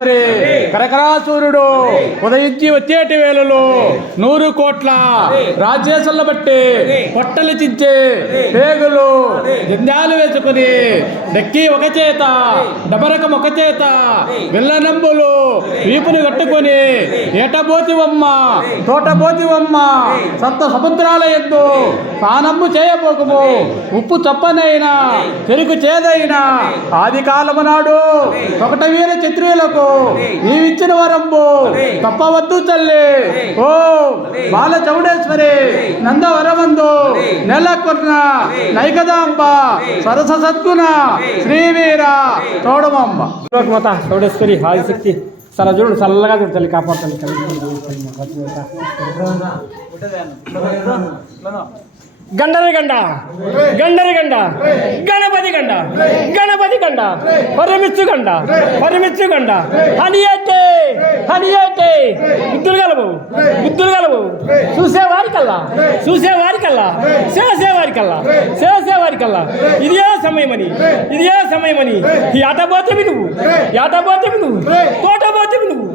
Sempre! కరకరాసూరుడు ఉదయించి వచ్చేటి వేళలో నూరు కోట్ల రాజ్యేసుల బట్టి పొట్టలు చించే పేగులు జంధ్యాలు వేసుకుని డక్కి ఒక చేత డబరకం ఒక చేత విల్లనంబులు వీపుని కట్టుకొని ఏటబోతివమ్మ తోటబోతివమ్మ సప్త సముద్రాల ఎద్దు స్నానము చేయబోకము. ఉప్పు చప్పనైనా చెరుకు చేదైనా ఆది కాలము నాడు ఒకట వీర క్షత్రియులకు నీవిచ్చిన వరంబు. తప్పవద్దు తల్లి. ఓ బాల చౌడేశ్వరి నందవరమందు నెలకొన్న నైకదాంబ సరస సద్గుణ శ్రీవీర చౌడమాంబ మాత చౌడేశ్వరి ఆదిశక్తి చాలా చూడు చల్లగా చూడు తల్లి కాపాడుతుంది గండరి గండ గండరి గండ గణపతి గండ గణపతి గండ పరమిచ్చు గండ పరమిచ్చు గండ. హని అంటే హని అంటే బుద్ధులు గలవు బుద్ధులు గలవు చూసే వారికల్లా చూసే వారికల్లా చేసే వారికల్లా చేసే వారికల్లా ఇదే సమయమని ఇదే సమయమని. ఈ ఆట పోతే నువ్వు ఈ ఆట పోతే నువ్వు తోట పోతే నువ్వు